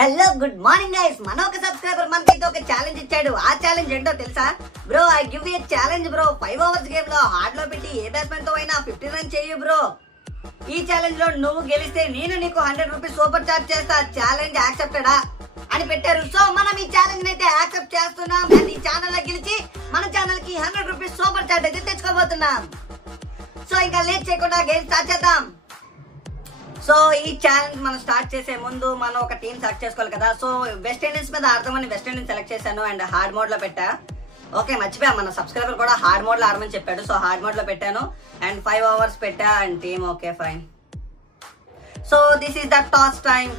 Hello good morning guys. మన ఒక subscriber మనకైతే ఒక ఛాలెంజ్ ఇచ్చాడు. ఆ ఛాలెంజ్ ఏంటో తెలుసా bro? I give you challenge bro. 5 overs game లో హార్డ్ లో పెట్టి ఏ బ్యాట్స్మెన్ తో అయినా 50 రన్ చేయు బ్రో. ఈ ఛాలెంజ్ లో నువ్వు గెలిస్తే నేను నీకు 100 రూపీస్ సూపర్ చార్జ్ చేస్తా. ఛాలెంజ్ యాక్సెప్టెడా అని పెట్టారు. సో మనం ఈ ఛాలెంజ్ అయితే యాక్సెప్ట్ చేస్తున్నాం. అండ్ ఈ ఛానల్ లో గెలిచి మన ఛానల్ కి 100 రూపీస్ సూపర్ చార్జ్ అయితే తెచ్చుకోబోతున్నాం. సో ఇంకా లేట్ చేయకుండా గేమ్ స్టార్ట్ చేద్దాం. సో ఈ ఛాలెంజ్ మనం స్టార్ట్ చేసే ముందు మనం ఒక టీం సెలెక్ట్ చేసుకోవాలి కదా. సో వెస్ట్ ఇండీస్ మీద ఆడదామని వెస్ట్ ఇండీస్ సెలెక్ట్ చేశాను అండ్ హార్డ్ మోడ్ లో పెట్టా. ఓకే, మర్చిపోయా, మన సబ్స్క్రైబర్ కూడా హార్డ్ మోడ్ లో ఆడమని చెప్పాడు. సో హార్డ్ మోడ్ లో పెట్టాను అండ్ 5 ఓవర్స్ పెట్టా and team okay fine. So this is the toss time.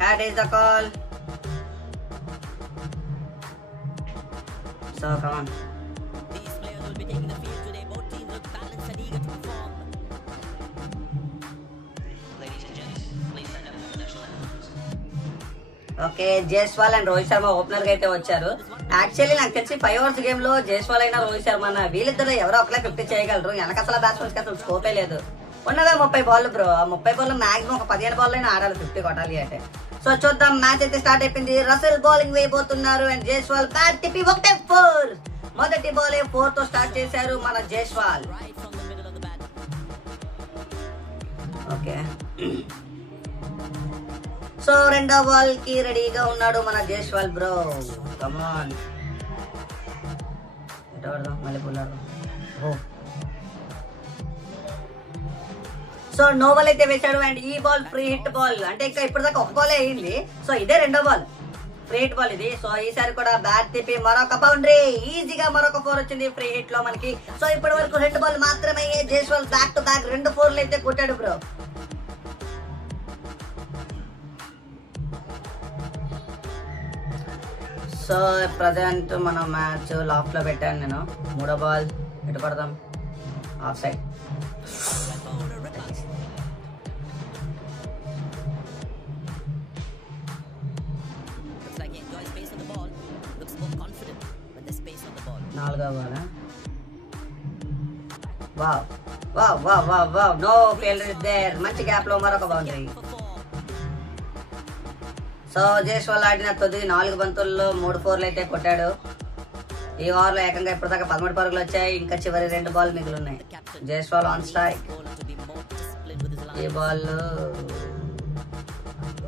That is the call. So come on. These players will be taking the field today. Both teams look balanced and eager to perform. Ladies and gents, please stand up for the national anthem. Okay, Jaiswal and Rohit Sharma opener గా అయితే వచ్చారు. Actually నాకు తెలిసి 5 overs game లో జైస్వాల్ అయినా రోహిత్ శర్మ వీళ్ళిద్దరు ఎవరో ఒకలా 50 చేయగలరు. వెనకసల బ్యాట్స్మెన్స్ కి అసలు స్కోపే లేదు. ఉన్నవే 30 బాల్ బ్రో. ఆ 30 బాల్ మాక్సిమం ఒక 15 బాల్ అయినా ఆడాలి 50 కొట్టాలి అంటే. సో చూద్దాం, మ్యాచ్ అయితే స్టార్ట్ అయిపోయింది. రసెల్ బౌలింగ్ వేయబోతున్నారు అండ్ జైస్వాల్ బ్యాట్ తిప్పి 1-4. మొదటి బాల్ 4 తో స్టార్ట్ చేశారు మన జైస్వాల్. ఓకే, సో రెండో బాల్ కి రెడీగా ఉన్నాడు మన జైస్వాల్ బ్రో. కమాన్, మళ్ళీ పుల్లాడు. సో నో బాల్ అయితే వేశాడు అండ్ ఈ బాల్ ఫ్రీ హిట్ బాల్. అంటే ఇంకా ఇప్పటిదాకా ఒక బాల్ అయింది. సో ఇదే రెండో బాల్, ఫ్రీ హిట్ బాల్ ఇది. సో ఈసారి కూడా బ్యాట్ తిప్పి మరొక బౌండరీ. ఈజీగా మరొక 4 వచ్చింది ఫ్రీ హిట్ లో మనకి. సో ఇప్పటి వరకు 2 బాల్ మాత్రమే. జైస్వాల్ బ్యాక్ టు బ్యాక్ 2 4లు అయితే కొట్టాడు బ్రో. సో ప్రజెంట్ మనం మ్యాచ్ లాఫ్ట్ లో పెట్టాను నేను. మూడో బాల్ ఎటు పడదాం? Off side. నాలుగో ball. Wow wow wow wow wow, no failure is there. మంచి గ్యాప్ లో మరొక బౌండరీ. సో జైస్వాల్ ఆడిన తొలి 4 బంతుల్లో 3 4లు అయితే కొట్టాడు. ఈ ఓవర్ లో ఏకంగా ఇప్పటిదాకా 13 పరుగులు వచ్చాయి. ఇంకా చివరి 2 బాల్ మిగిలి ఉన్నాయి. Jaiswal on strike. ఈ బాల్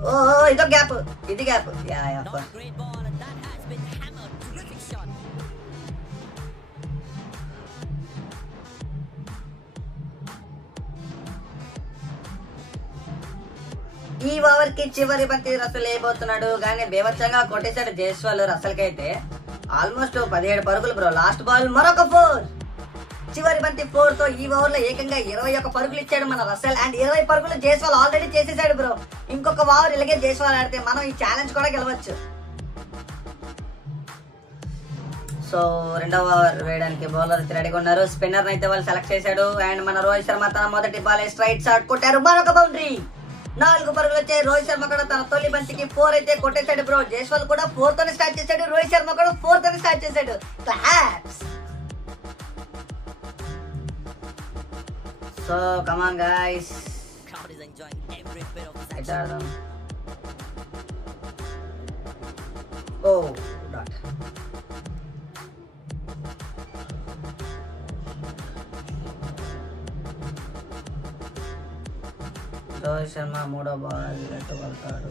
ఓ ఇదో గ్యాప్, ఇది గ్యాప్. యా యా ఈ ఓవర్ కి చివరి బంతి రసల్ వేయబోతున్నాడు. కానీ బేవచ్చంగా కొట్టేశాడు జైస్వాల్. రసల్ కి అయితే ఆల్మోస్ట్ 17 పరుగులు బ్రో. లాస్ట్ బాల్ మరొక 4. చివరి బంతి 4 తో ఈ ఓవర్ లో ఏకంగా 21 పరుగులు ఇచ్చాడు మన రసల్. అండ్ 20 పరుగులు జైస్వాల్ ఆల్రెడీ చేసేసాడు బ్రో. ఇంకొక ఓవర్ ఇలాగే జైస్వాల్ ఆడితే మనం ఈ ఛాలెంజ్ కూడా గెలవచ్చు. సో రెండవ ఓవర్ వేయడానికి బౌలర్ రెడీగా ఉన్నారు. స్పిన్నర్ అయితే వాళ్ళు సెలెక్ట్ చేశాడు. అండ్ మన రోహిత్ శర్మ తన మొదటి బాల్ స్ట్రైట్ షాట్ కొట్టారు. మరొక బౌండరీ. 4 పరుగులు వచ్చాయి. రోహిత్ శర్మ కూడా తన తొలి బంతికి 4 అయితే కొట్టేశాడు బ్రో. జైస్వాల్ కూడా 4 తోనే స్టార్ట్ చేశాడు. రోహిత్ శర్మ కూడా 4 తోనే స్టార్ట్ చేశాడు. క్లాప్స్. సో కమాన్ గైస్, ఓ డాట్. రోహిత్ శర్మ మూడో బాల్ ఎటు వెళ్తాడు?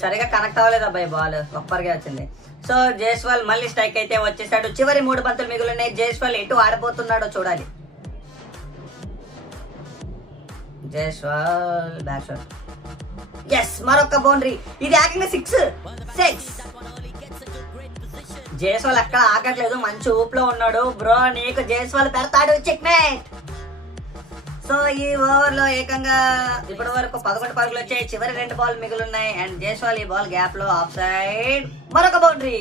సరిగా కనెక్ట్ అవ్వలేదు అబ్బాయి. బాల్ ఒక్కరిగా వచ్చింది. సో జైస్వాల్ మళ్ళీ స్ట్రైక్ అయితే వచ్చేసాడు. చివరి 3 బంతులు మిగులున్నాయి. జైస్వాల్ ఎటు ఆడబోతున్నాడో చూడాలి. Jaiswal back shot. ఎస్, మరొక బౌండరీ. ఇది ఏకంగా 6. జైస్వాల్ ఎక్కడ ఆగట్లేదు, మంచి ఊపులో ఉన్నాడు బ్రో. నీకు జైస్వాల్ పెడతాడు చెక్మేట్. సో ఈ ఓవర్ లో ఏకంగా ఇప్పటి వరకు 11 పరుగులు వచ్చాయి. చివరి 2 బాల్ మిగులున్నాయి. అండ్ జైస్వాల్ ఈ బాల్ గ్యాప్ లో ఆఫ్ సైడ్ మరొక బౌండరీ.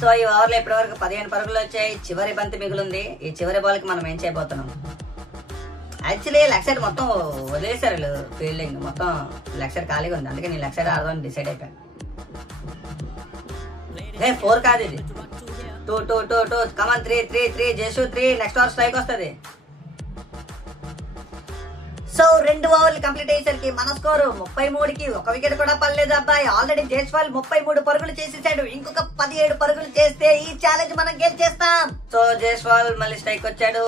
సో ఈ ఓవర్ లో ఇప్పటి వరకు 15 పరుగులు వచ్చాయి. చివరి బంతి మిగులుంది. ఈ చివరి బాల్ కి మనం ఏం చేయబోతున్నాం? యాక్చువల్లీ లెగ్ సైడ్ మొత్తం వదిలేశారు ఫీల్డింగ్. మొత్తం లెగ్ సైడ్ ఖాళీగా ఉంది. అందుకే నేను లెగ్ సైడ్ ఆడదామని డిసైడ్ అయిపోయాను. 4 కాదు ఇది. 2 కమాన్ 3 జేసు 3 నెక్స్ట్ ఓవర్ స్ట్రైక్ వస్తుంది. సో 2 ఓవర్లు కంప్లీట్ అయ్యేసరికి మన స్కోరు 33కి 1 వికెట్ కూడా పడలేదు అబ్బాయి. ఆల్రెడీ జైస్వాల్ 33 పరుగులు చేసేసాడు. ఇంకొక 17 పరుగులు చేస్తే ఈ ఛాలెంజ్ మనం గెలిచేస్తాం. సో జైస్వాల్ మళ్ళీ స్ట్రైక్ వచ్చాడు.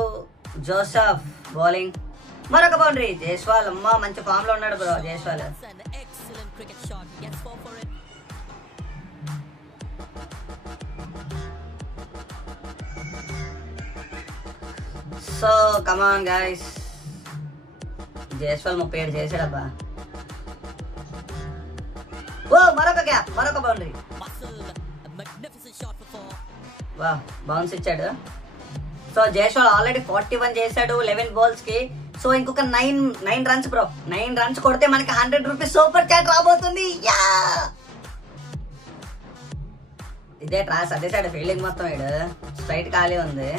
జోసఫ్ బౌలింగ్, మరొక బౌండరీ. జైస్వాల్ అమ్మా మంచి ఫామ్ లో ఉన్నాడు bro Jaiswal. So come on guys, Jaiswal 37 చేసాడబ్బా. ఓ మరొక గ్యాప్, మరొక బౌండరీ. వా బౌన్స్ ఇచ్చాడు. సో జైస్వాల్ ఆల్రెడీ 41 చేశాడు 11 బాల్స్ కి. సో ఇంకొక 9 రన్స్ బ్రో. 9 రన్స్ కొడితే మనకి 100 రూపీస్ సూపర్ చాట్ రాబోతుంది. యా ఇదే ట్రాస్ అదే సైడ్ ఫీల్డింగ్ మొత్తం. ఇడు స్ట్రైట్ ఖాళీ ఉంది.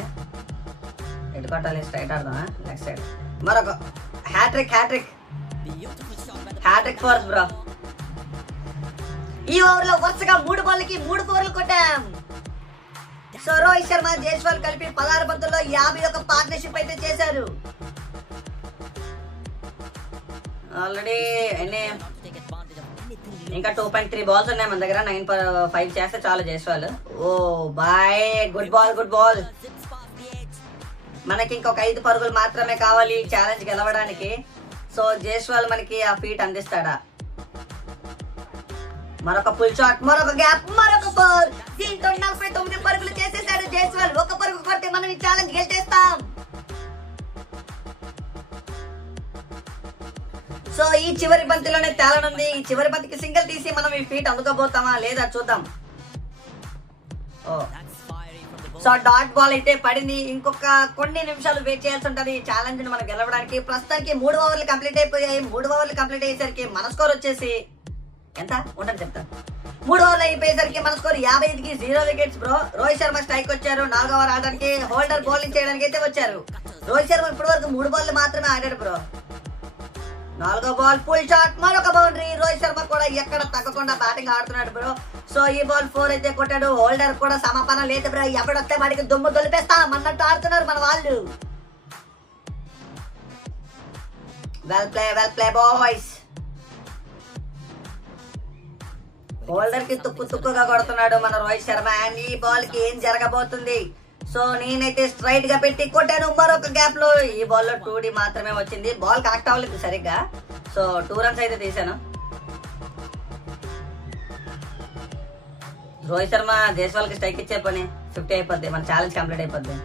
ఎటు కొట్టాలి? స్ట్రైట్ ఆడదామా? Left side. మరొక హ్యాట్రిక్ ఫోర్స్ బ్రో. ఈ ఓవర్ లో వరుసగా 3 బాల్కి 3 4లు కొట్టాం. సో రోహిత్ శర్మ జైస్వాల్ కలిపి 16 బంతుల్లో 51 పార్ట్నర్షిప్ అయితే చేశారు. ఆల్రెడీ ఇంకా 2.3 బాల్స్ ఉన్నాయి మన దగ్గర. 9.5 చేస్తే చాలు జైస్వాల్. ఓ బాయ్, గుడ్ బాల్. మనకి ఇంకొక 5 పరుగులు మాత్రమే కావాలి ఛాలెంజ్ గెలవడానికి. సో జైస్వాల్ మనకి ఆ ఫీట్ అందిస్తాడా? మరొక ఫుల్ షాట్, మరొక గ్యాప్, మరొక బాల్. దీంతో 49 పరుగులు చేసేసాడు జైస్వాల్. 1 పరుగు కొడితే మనం ఈ ఛాలెంజ్ గెలిచేస్తాం. సో ఈ చివరి బంతిలోనే తేలనుంది. ఈ చివరి బంతికి సింగిల్ తీసి మనం ఈ ఫీట్ అందుకోబోతామా లేదా చూద్దాం. ఓ సో డాట్ బాల్ అయితే పడింది. ఇంకొక కొన్ని నిమిషాలు వెయిట్ చేయాల్సి ఉంటుంది ఈ ఛాలెంజ్ ని మనం గెలవడానికి. ప్రస్తుతానికి 3 ఓవర్లు కంప్లీట్ అయిపోయాయి. 3 ఓవర్లు కంప్లీట్ అయ్యేసరికి మన స్కోర్ వచ్చేసి ఎంత ఉంటుంది చెప్తాను. 3 ఓవర్లు అయిపోయేసరికి మన స్కోర్ 55కి 0 wickets bro. Rohit Sharma strike వచ్చారు. 4వ ఓవర్ ఆడడానికి. హోల్డర్ బౌలింగ్ చేయడానికి అయితే వచ్చారు. రోహిత్ శర్మ ఇప్పటి వరకు 3 బాల్ మాత్రమే ఆడాడు బ్రో. 4వ బాల్ ఫుల్ షాట్, మరొక బౌండరీ. రోహిత్ శర్మ కూడా ఎక్కడ తగ్గకుండా బ్యాటింగ్ ఆడుతున్నాడు బ్రో. సో ఈ బాల్ 4 అయితే కొట్టాడు. హోల్డర్ కూడా సమాపన లేదు బ్రో. ఎవడొస్తే వాడికి దుమ్ము దొలిపేస్తాం అన్నట్టు ఆడుతున్నారు మన వాళ్ళు. Well play boys. హోల్డర్ కి తుక్కుగా కొడుతున్నాడు మన రోహిత్ శర్మ. అండ్ ఈ బాల్ కి ఏం జరగబోతుంది? సో నేనైతే స్ట్రైట్ గా పెట్టి కొట్టాను. మరొక గ్యాప్ లో ఈ బాల్ లో 2D మాత్రమే వచ్చింది. బాల్ కనెక్ట్ అవ్వలేదు సరిగ్గా. సో 2 రన్స్ అయితే తీసాను. రోహిత్ శర్మ జైస్వాల్ కి స్ట్రైక్ ఇచ్చే పని 50 అయిపోద్ది. మన ఛాలెంజ్ కంప్లీట్ అయిపోద్ది.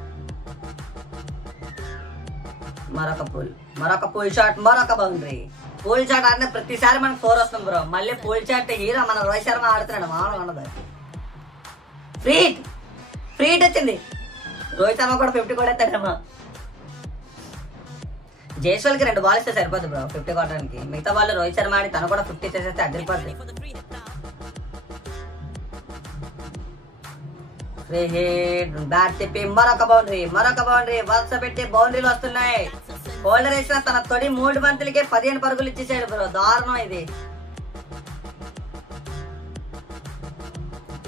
మరొక పుల్ షాట్, మరొక బౌండరీ. పూల్ షాట్ ఆడిన ప్రతిసారి మనకు 4 వస్తుంది బ్రో. మళ్ళీ పూల్ షాట్ హీరో మన రోహిత్ శర్మ ఆడుతున్నాడు. మామూలుగా ఉండదు. ఫ్రీట్ వచ్చింది. రోహిత్ శర్మ కూడా 50 కూడా ఎత్తాడేమో. జైస్వాల్ కి 2 బాల్ ఇస్తే సరిపోద్ది బ్రో 50 కొట్టడానికి. మిగతా వాళ్ళు రోహిత్ శర్మ ఆడి తను కూడా 50 చేసేస్తే అదిరిపోద్ది. బ్యాట్ తిప్పి మరొక బౌండరీ. వరుస పెట్టి బౌండరీలు వస్తున్నాయి. హోల్డర్ వేసిన తన తొలి 3 బంతులకే 15 పరుగులు ఇచ్చేసాడు బ్రో. దారుణం ఇది.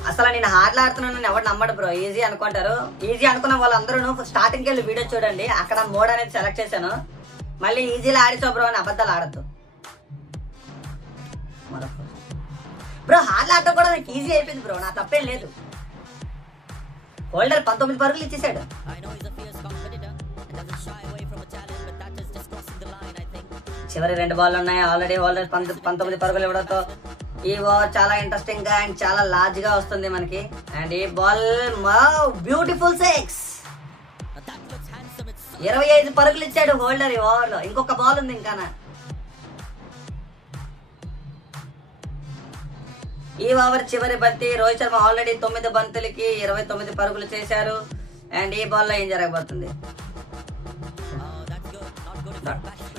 అసలు నేను హార్డ్లు ఆడుతున్నాను ఎవరు నమ్మడు బ్రో. ఈజీ అనుకుంటారు. ఈజీ అనుకున్న వాళ్ళందరూ స్టార్టింగ్కి వెళ్ళి వీడియో చూడండి. అక్కడ మోడ్ అనేది సెలెక్ట్ చేశాను. మళ్ళీ ఈజీలో ఆడిచో బ్రో అని అబద్ధాలు ఆడద్దు బ్రో. హార్డ్లు ఆడటం కూడా నాకు ఈజీ అయిపోయింది బ్రో. నా తప్పేం లేదు. హోల్డర్ 19 పరుగులు ఇచ్చేసాడు. చివరి 2 బాల్ ఉన్నాయి. ఆల్రెడీ హోల్డర్ 19 పరుగులు ఇవ్వడంతో ఈ ఓవర్ చాలా ఇంట్రెస్టింగ్ గా అండ్ చాలా లార్జ్ గా వస్తుంది మనకి. అండ్ ఈ బాల్ బ్యూటిఫుల్ 6. 25 పరుగులు ఇచ్చాడు హోల్డర్ ఈ ఓవర్ లో. ఇంకొక బాల్ ఉంది ఇంకా. ఈ ఓవర్ చివరి బంతి. రోహిత్ శర్మ ఆల్రెడీ 9 బంతులకి 29 పరుగులు చేశారు. అండ్ ఈ బాల్ లో ఏం జరగబోతుంది?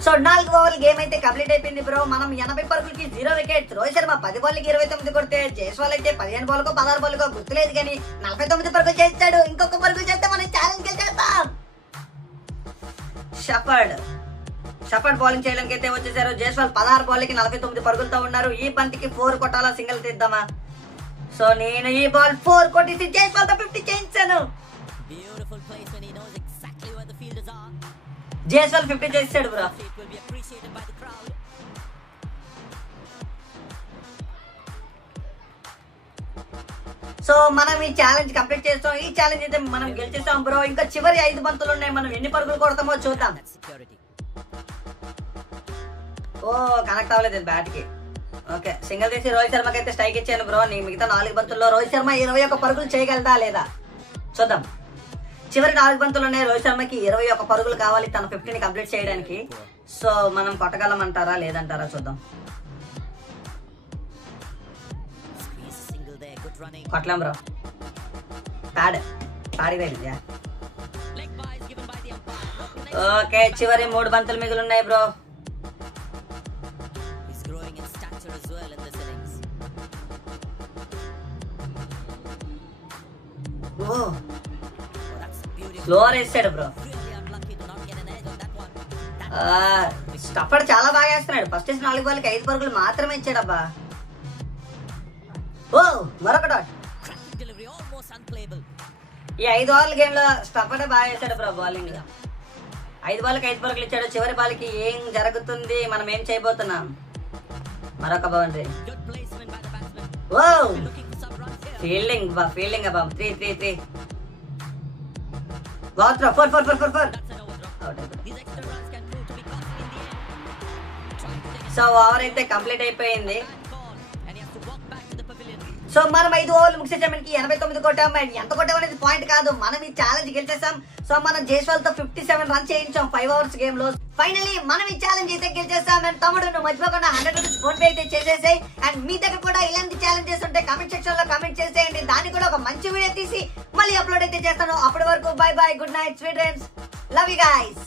సో 4 ఓవర్ల గేమ్ అయితే కంప్లీట్ అయిపోయింది బ్రో. మనం 80 పరుగులకి 0 వికెట్. రోహిత్ శర్మ 10 బాల్కి 29 కొడితే జైస్వాల్ అయితే 15 బాల్కో 16 బాల్కో గుర్తులేదు కానీ 49 పరుగులు చేస్తాడు. ఇంకొక పరుగులు చేస్తే మనం ఛాలెంజ్ గెలిచేస్తాం. షఫర్డ్ బౌలింగ్ చేయడానికి అయితే వచ్చేసారు. జైస్వాల్ 16 బాల్కి 49 పరుగులతో ఉన్నారు. ఈ బంతికి 4 కొట్టాలా సింగిల్ తీద్దామా? సో నేను ఈ బాల్ 4 కొట్టేసి జైస్వాల్ తో 50 చేయించాను. Beautiful place when he knows exactly where the fielders are. Jaiswal 50 చేసాడు bro. It will be appreciated by the crowd. So మనం ఈ ఛాలెంజ్ కంప్లీట్ చేస్తాం. ఈ ఛాలెంజ్ అయితే మనం గెలిచేస్తాం బ్రో. ఇంకా చివరి 5 బంతులు ఉన్నాయి. మనం ఎన్ని పరుగులు కొడతామో చూద్దాం. That's security. ఓ కనెక్ట్ అవ్వలేదు బ్యాట్ కి. ఓకే, సింగిల్ తీసి రోహిత్ శర్మకి అయితే స్ట్రైక్ ఇచ్చాను బ్రో. నీ మిగతా 4 బంతుల్లో రోహిత్ శర్మ 21 పరుగులు చేయగలదా లేదా చూద్దాం. చివరి 4 బంతులు ఉన్నాయి. రోహిత్ శర్మకి 21 పరుగులు కావాలి తన 50ని కంప్లీట్ చేయడానికి. సో మనం కొట్టగలమంటారా లేదంటారా చూద్దాం. Squeeze single there. Good running. కొట్టలేం బ్రో. ప్యాడ్ ఇదే. Leg byes given by the umpire. ఓకే, చివరి 3 బంతులు మిగిలి ఉన్నాయి bro. He's growing in stature as well in this innings. Oh Oh, that's beautiful. Slower వేసాడు bro. Really unlucky to not get an edge on that one. Stafford చాలా బాగా వేస్తున్నాడు. First వేసిన 4 బాల్కి 5 పరుగులు మాత్రమే ఇచ్చాడబ్బా. ఓ మరొక dot. Cracking delivery, almost unplayable. ఈ 5 ఓవర్ల గేమ్ లో స్టఫర్డ్ బాగా వేసాడు బ్రో బౌలింగ్. 5 బాల్కి 5 పరుగులు ఇచ్చాడు. చివరి బాల్కి ఏం జరుగుతుంది, మనం ఏం చేయబోతున్నాం. మరొక boundary. Good placement by the batsman. ఓ Looking for some runs here. Fielding అబ్బా. 3 ball throw 4 That's an overthrow. Out అయిపోయింది. These extra runs can prove to be costly in the end. Trying to take a so over అయితే complete అయిపోయింది. bad call, and he has to walk back to the pavilion. So మనం 5 ఓవర్లు ముగిసేసానికి 89 కొట్టాం. And ఎంత కొట్టాం అనేది point కాదు, మనం ఈ ఛాలెంజ్ గెలిచేసాం. సో మనం జైస్వాల్ తో 57 రన్ చేయించాం 5 ఓవర్స్ గేమ్ లో. ఫైనలీ మనం ఈ ఛాలెంజ్ అయితే గెలిచేస్తాం. అండ్ తమ్ముడు నువ్వు మర్చిపోకుండా 100 రూపీస్ ఫోన్ పే అయితే చేసేసాయి. అండ్ మీ దగ్గర కూడా ఇలాంటి ఛాలెంజెస్ ఉంటే కామెంట్ సెక్షన్ లో కామెంట్ చేసేయండి. దాన్ని కూడా ఒక మంచి వీడియో తీసి మళ్ళీ అప్లోడ్ అయితే చేస్తాను. అప్పటి వరకు by by, good night, sweet dreams, love you guys.